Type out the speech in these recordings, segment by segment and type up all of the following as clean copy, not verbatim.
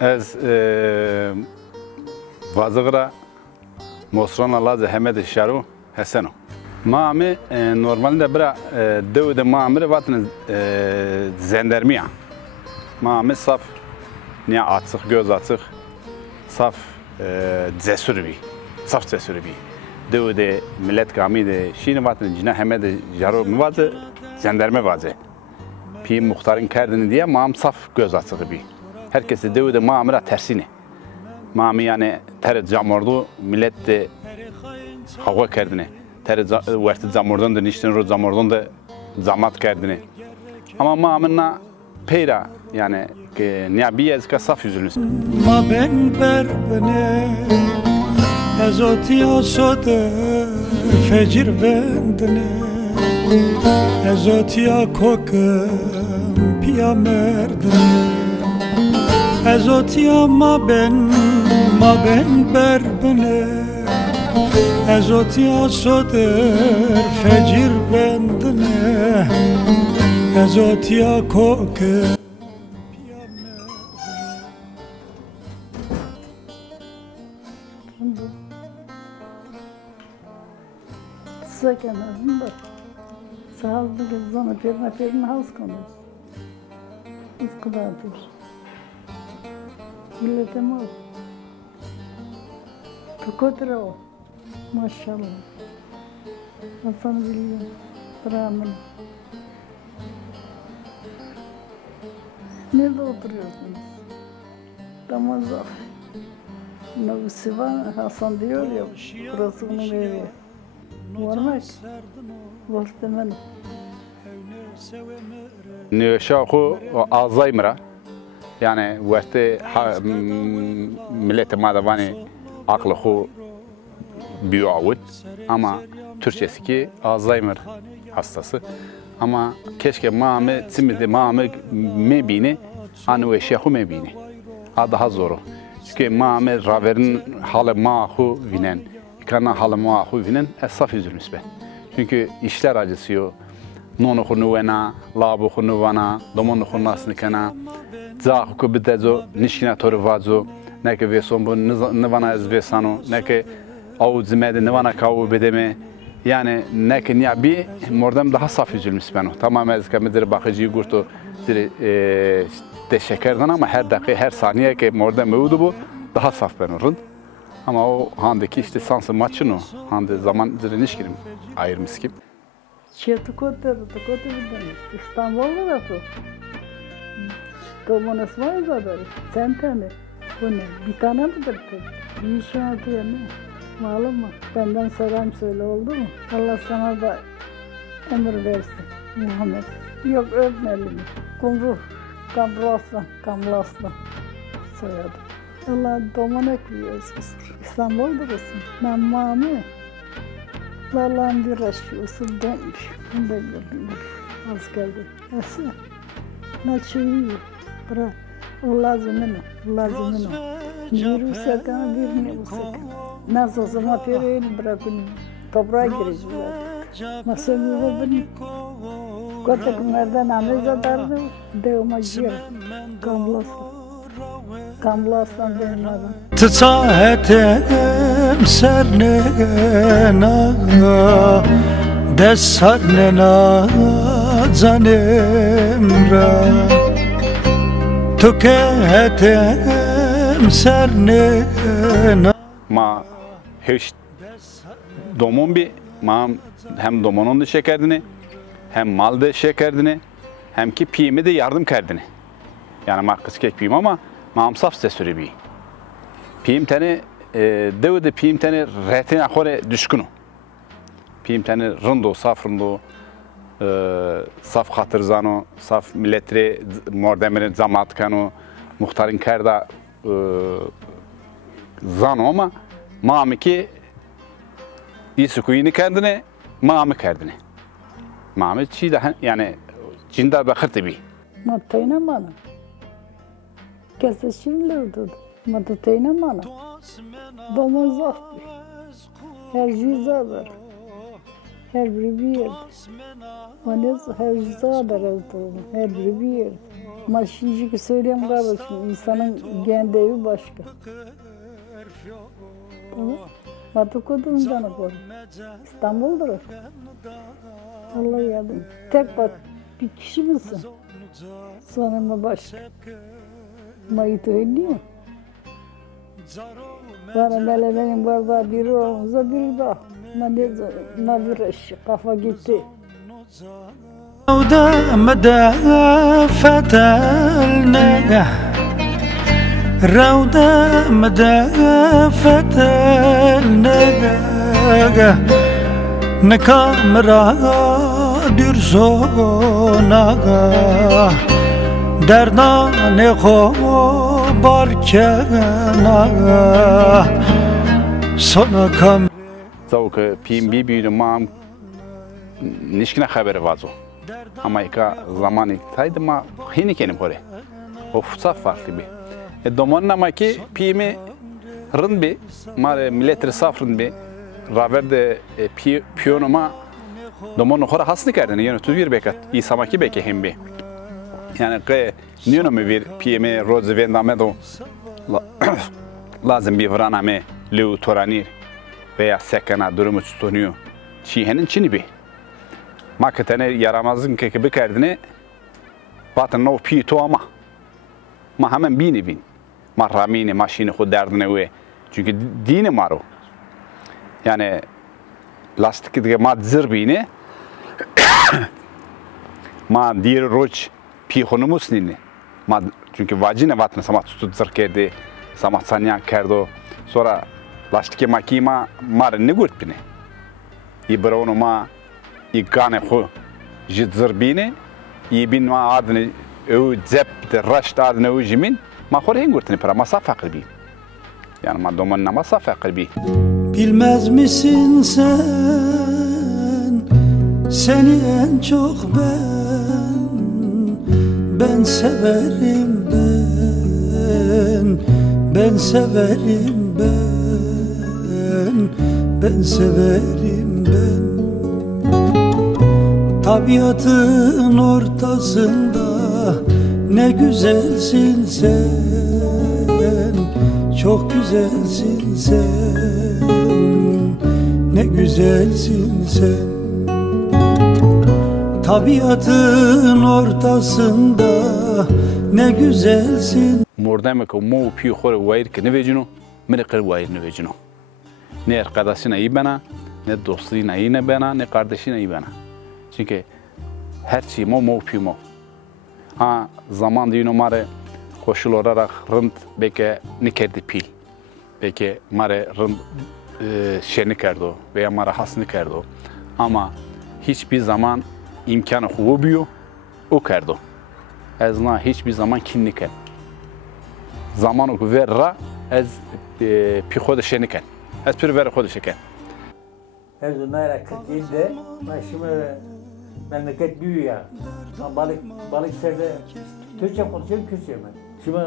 از وازغرا مصران الله زحمت شارو حسنو ما عمي نورمال ده برا دو ده ما عمره واتن زندرميا ما عمي صف نیا açıq göz açıq saf cesur bi saf cesur bi دو ده millet kami de şini vatan cina heme de jaro muvazı jandarma vazı pi muhtarın kerdini diye mam saf göz açığı bi herkesi dövde mamıra tersini mami yani ter camordu millet de hava kerdini ter vert camordan da nişten ro camordan da zamat kerdini ama mamına peyra yani ne biyez ka saf yüzünüz ma ben berbene ezotiya sode fecir bendene ezotiya kokem piya merdene ezotiya ma ben berbene ezotiya sode fecir bendene ezotiya kokem Sakın da sağlıklı zaman perna havuz konuş. İskadardır. Milletim o. Tukotra o. Maşallah. Hasan biliyorum. Brahman. Nerede oturuyorsunuz? Damazak. Sivan Hasan diyor ya, burası onun evi. Varmak, vaktimen. Nişahu Alzheimer'a yani vakti millet madavani aklı hu büyüğüt ama Türkçesi ki Alzheimer hastası ama keşke mame simide mame mebini anu eşyahu mebini daha zoru çünkü mame raverin halı mahu vinen kana halı mahu vinen esaf üzülmüş ben çünkü işler acısıyor نون خونوانا لابو خونوانا دمون خوناس نکنا زاخ کو بدزو نشینا تور وازو نکه ویسون بو نوانا از ویسانو نکه او زماد نوانا کاو بدمه yani نکه نیابی مردم daha saf üzülmüş ben o tamam az kamedir bakıcıyı gurtu teşekkürden ama her dakika her saniye ki mordem mevdu bu daha saf ben orun ama o handaki işte sansı maçın o hande zaman direniş girim ayırmış gibi Çetukot'ta bildim. İstanbul'da da bu. Tomonas var zaten. Sen tane. Bu ne? Bir tane mi dırtı? Bir işe atıyor ne? Malum mu? Benden selam söyle oldu mu? Allah sana da emir versin Muhammed. Yok öpmeyelim. Kumru. Kamlaslan. Soyadı. Allah domanek biliyorsunuz. İstanbul'da mısın? Ben Mami. Lallan bir aşıyorsun dönmüş. Ben de gördüm. Az geldi. Nasıl? Naçıyı bırak. O lazımını. Bir bu sakın, bir ne bu sakın. Nasıl o zaman pereyi bırakın. Toprağa gireceğiz artık. Nasıl bu benim? Kotak merdan amez atardı. Devma gir. Kamlaslan denmeden. Tsahetem sernena desarnena zanemra Tukehetem sernena Ma hiç domon bir ma hem domonun da şekerdini hem mal da şekerdini hem ki piyimi de yardım kerdini yani ma kıskek piyim ama ma saf sesuri bir piyim tane devde piyim tane retine akore düşkünü piyim tane rındo saf rındo saf hatırzano saf milletri mordemire zamat kanu muhtarın kerda zano ama mami ki İsukuyini kendine mami kendine mami çi daha yani cindar bakır tabi Matayna mana kesişirlerdi Matayna mana domuzak her yüzadır her bir yer. Onu her yüzadır her bir yer. Ama şimdi söyleyeyim kardeşim, insanın kendi evi başka. Tamam. Batı kodundan koy. İstanbul'dur o. Allah yardım. Bir kişi misin? Sonra mı başka? Mayıt oynuyor. Bana böyle benim bardağı biri olmazsa biri daha. Ne bir eşi, kafa gitti. روضة مدى فتلنا روضة مدى فتلنا نكامرا درسونا دردان خو barkena sana kam Zavuk piyim bir büyüdüm mam nişkine haberi vazo. Ama ika zamanı taydı ma hini kenim kore. O fırsat farklı bir. Domonna ma ki piyimi rın bir mare milletri saf rın bir raverde piyonuma domonna kora hasni kerdin yani tüzgir bekat İsamaki beke hem bir. Yani que niye mi bir piyime roz vendamedo lazım bir vraname leu toranir veya sekana durumu tutunuyor. Çiğhenin çini bir. Maketene yaramazın keki kerdine vatın o pi to ama. Ma hemen bini bin. Ma ramini maşini xud derdine ve. Çünkü dini maro. Yani lastik de ma zır bini. Ma dir roç pi xonumuz nini. Ma çünkü vacine vatın sama tutut zır kerdi. Sama sanyak kerdo. Sonra lastik makima mar ne gurt bini. İbronu ma İgane xu jizr bini İbin ma adını o zep de raşt adını o jimin ma xor hengurtni para masafa qilbi. Yani ma domanna masafa qilbi. Bilmez misin sen seni en çok ben severim ben severim ben severim ben. Tabiatın ortasında ne güzelsin sen, çok güzelsin sen, ne güzelsin sen. Tabiatın ortasında ne güzelsin. Mordame ko mo pi xor wayr ke ne vejino, mere qir wayr ne vejino. Ne arkadaşına iyi bana, ne dostluğuna iyi ne bana, ne kardeşine iyi bana. Çünkü her şey mo pimo. Ha zaman diyor mare koşul olarak rınt belki ne kerdi pil. Belki mare rınt şeni kerdo veya mare hasını kerdo. Ama hiçbir zaman imkanı hububiyo o kerdo. Azna hiçbir zaman kinniken. Zaman oku verra az pixoda şeniken. Az pir ver xoda şeken. Her zaman 40 yılda başımı memleket büyüyor ya. Balıkesir'de Türkçe konuşuyorum, Kürtçe mi? Şimdi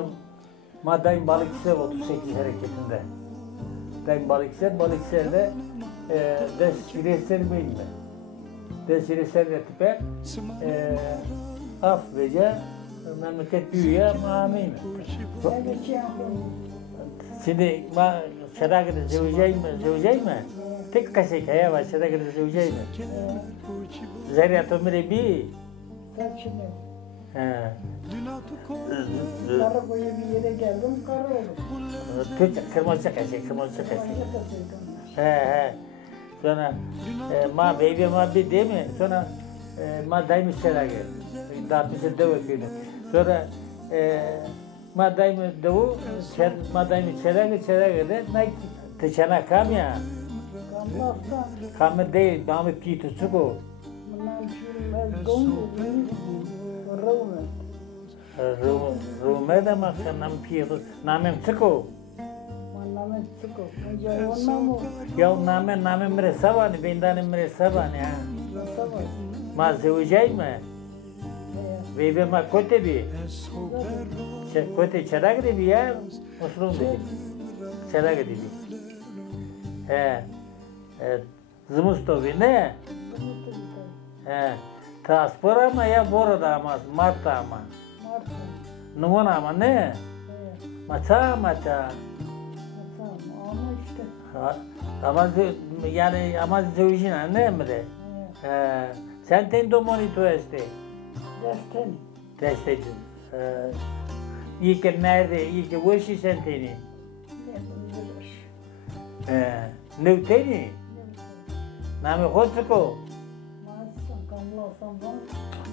madem Balıkesir 38 hareketinde. Ben Balıkesir'de ders üretsen miyim ben? Ders üretsen tipe af vece memleket büyüyor mamiyim. Şimdi şarkıda seveceğim mi? Tek kasek haya var şarkıda seveceğim mi? Zerre tomire bir. Saçını. He. Karı boyu bir yere geldim, karı oldu. Türkçe kırmızı kasek. He. Sonra ma baby ma bir değil mi? Sonra ma daimi şarkı. Daha bir şey devam ediyor. Sonra ma daimi devu, ma daimi şarkı de ne teçana kam ya. Kam değil, namı piytu suko. Rumeda ma nam piytu, namem suko. Ya namem mere sabani, bendanem mere sabani ha. Ma zevcay mı? Ve ma kote bir. Kote çırak dedi ya, Müslüman dedi. Çırak dedi. He. Zmustovi ne? He. Taspora mı ya Bora'da ama, Mart'ta ama. Numan ama ne? Maça. Ama işte. Ama yani ama zevcina ne mi? Sen tendo monito este. Desten. Testedi. İyi ki nerede? İyi ki bu işi sen teni. Ne teni? Nami hotko.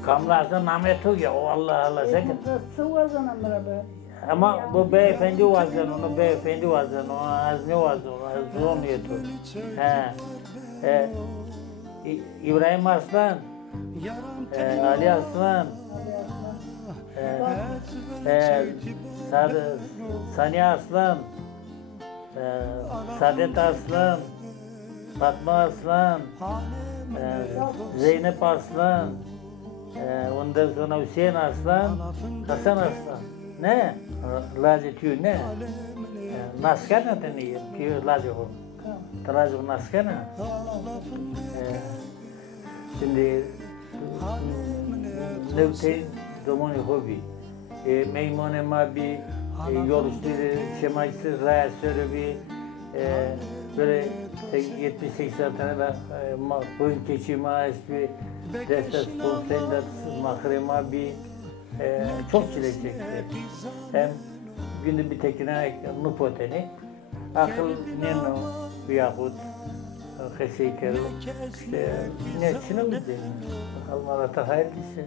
Kamlarsa nametu ya o Allah Allah sen. Ama bu beyefendi vazdan onu beyefendi vazdan onu azmi vazdan onu azmi yetu. İbrahim Arslan, Ali Arslan, Saniye Arslan, Saadet Arslan, Fatma Arslan, Zeynep Arslan, ondan sonra Hüseyin Arslan, Hasan Arslan. Ne? Lazı tüy ne? Naskana deniyor, tüy lazı o. Trazı naskana. Şimdi nevte domani hobi. Meymane ma bir yol üstü şemaysı reaktörü bir böyle 70-80 tane ben koyun keçi maaş bir destek sponsorlar mahrema bir çok çile çekti. Hem günde bir tekine nupoteni akıl neno yahut Heseyker işte ne çile mi diyeyim? Bakalım arata hayırlısı.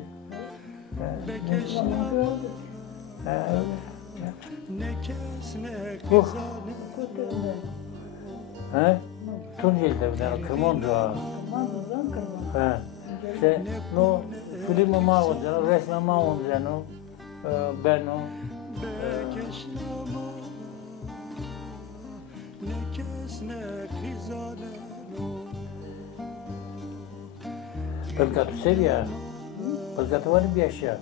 Tunceli'de bir tane Kırmoncu ağa. İşte no filmi ma olacağını, resmi ma olacağını ben o Pılgatı sev ya. Pılgatı var bir aşağı.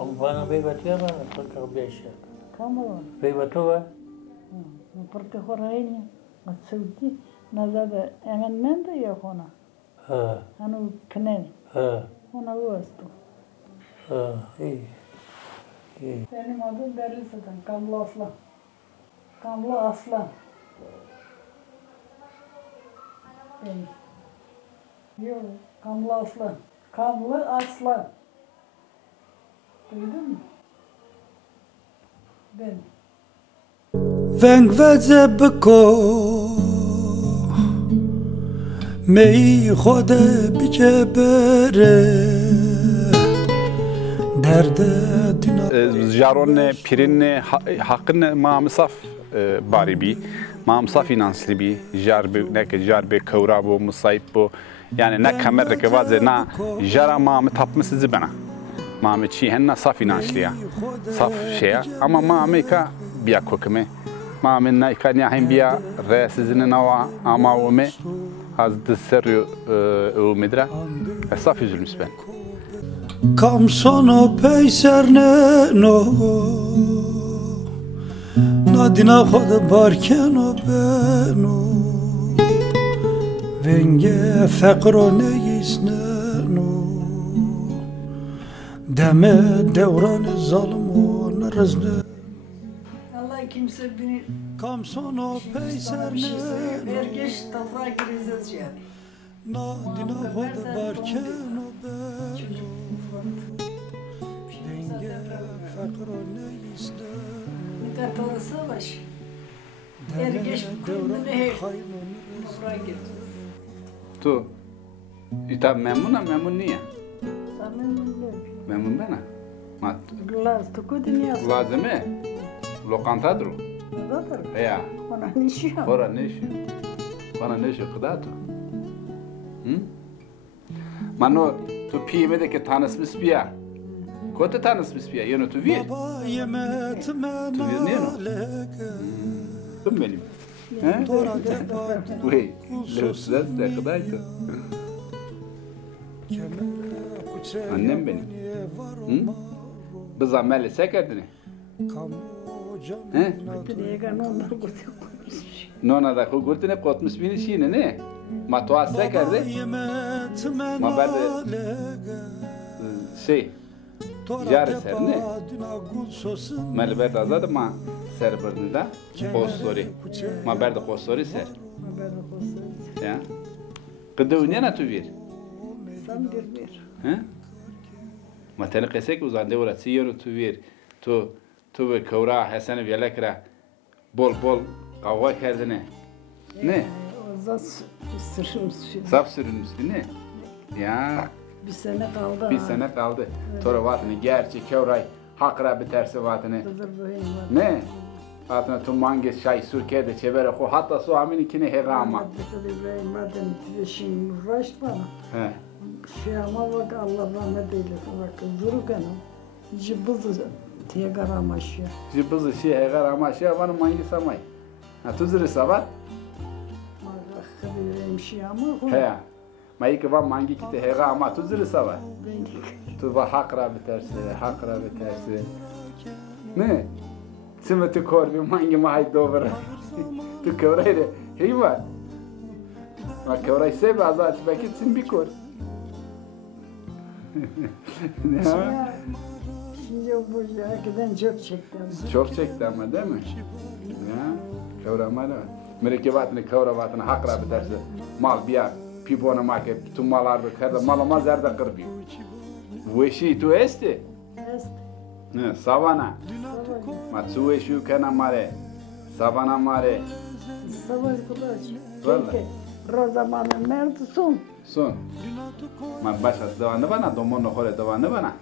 Ama bana beybatı ya bana pılgatı bir aşağı. Камон. Beybatı var. Porque horayni atsuti nazada hemen men de yok ona. Hani knen. Ona uğraştı. İyi. Benim adım Berli Sultan, Kamlı Aslan. Kamlı Aslan. Benim. Yok, Kamlı Aslan. Kamlı Aslan. Duydun mu? Ben. ونگ وزه بکو می خود بجه بره درد دینا Jaronne, pirinne, hakkın mamsaf bari bi, mamsaf inanslı bi, jarbe kavra bu, musayip bu, yani ne kamer ki vazı na jara mamı tapmışsızı bana, mamı çi henna saf inanslı ya, saf şey ama mamı ka biya kokme, mamı na ikanya hem biya reisizinin ava ama o me az dışarı o medra, saf üzülmüş ben. Kam sono peyser ne no Nadina khod barken o beno Venge fekro ne yisne no Deme devran zalim o nerzne Allah kimse beni Kam sono peyser ne herkes toprağa gireceğiz yani. Nadina khod barken o beno Venge fekro ne yisne Nikah savaş. Herkes kulübüne hep toprağa gireceğiz. Tu, ita memnun niye? Sanırım Memnun bana. Mat, Laz tuku dünyası. lazım lokantadır. Zaten. Ya, Ona nişan. ora ne işi? Bana ne işi kıdato? Mano, tu piyeme ki tanısmış bir ya. Kote tanısmış bir ya. Yani tu vi. Baba yemet men Tu vi ne no? Tu benim. He? Tora tepat Uy, lütfen de kıdayto. Annem benim. Hı? Biz ameli sekerdini. He? Diyegan onları kutuyor. Nona da ku gurtine kotmuş bini şine ne? Ma tu az sekerdi. Ma berde şey Jari serni. Mel berde azad ma ser berdida. Kostori. Ma berde kostori ser. Haber olsun. Ya. Kıdı ne tu bir? Sen bir ver. Ha? Ma tane qesek uzande wala siyoro tu bir. Tu be kavra Hasan velekra. Bol kavga kerdine. Ne? O zaman sırrımız şu. Saf sürülmüş ne? Ya. Bir sene kaldı. Bir sene kaldı. Tora vatını gerçi kevray hakra biterse vatını. Kızır böyle var. Ne? Vatını tu mangi şay Türkiye'de çevere ko hatta su amin ikine hegama. Dikkat İbrahim madem şimdi uğraştı bana. He. Şey ama bak Allah rahmet eylesin bak Zurkan'ım. Cıbızı diye karamaşıyor. Cibızı şey hegama şey var mangi samay. Ha tuzuru savat. Mağara İbrahim şey ama. He. Mayık var mangi kite hegama tuzuru savat. Tu va hakra biterse. Ne? Şimdi tu kor bir mangi mahay dobra. Tu kevrayre. Hey var. Ma kevray sebe azat belki sin bir kor. Ne? Şimdi bu hakikaten çok çektim. Çok çekti ama değil mi? Ya, kavramada var. Mürekkebatını, kavrabatını hakra biterse mal biya, pipona make, tu malar bir kerde malama zerde kırbiyor. Bu eşi tu esti? Ne, savana. Ma tu eşi kana mare, savana mare. Savaş kulaç. Vallahi. Peki, Rozaman'ın neredesin? Son. Ma başa davanı bana, domono hore davanı bana.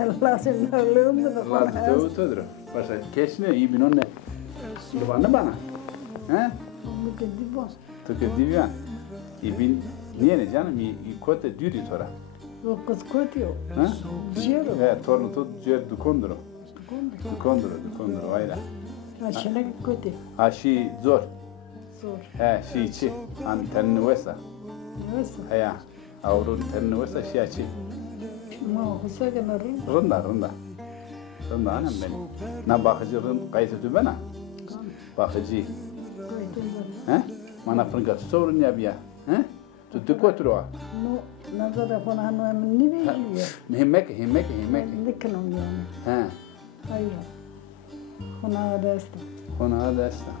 Allah'ın ağırlığını da Allah tu tudro. Başa keşne iyi binon ne? Davanı bana. He? Bu kedi boz. Tu che divian. İbin niye ne canım? İ kote düri tora. O kız kötü. Ha? Ciğer. Torno tu cer dukondro. Dukondro ayla. Aşağıya kötü. Aşi zor. Zor. He şi içi. An tenni vesa. Nasıl? He ya. Avrun tenni vesa şi açı. Ma husa kenarı. Rında. Rında anam benim. Na bakıcı rın kayıtı tü bana. Bakıcı. He? Mana pırınca sorun ya bir ya. He? Tu kotro. No, nazara falan hanım ne biliyor? Himmek. Dikkanım yani. He. Hayır. Ona desta. Ona da esta.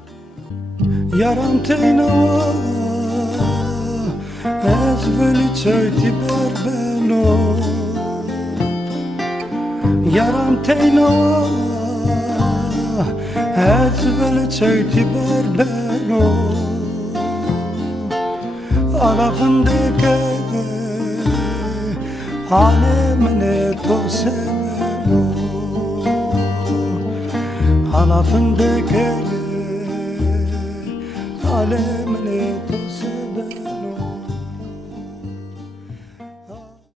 Yaram tejnava Ez veli çöyti berbeno Yaram tejnava Ez veli çöyti berbeno Arafındaki Alemine to seveno Arafındaki alemine to seveno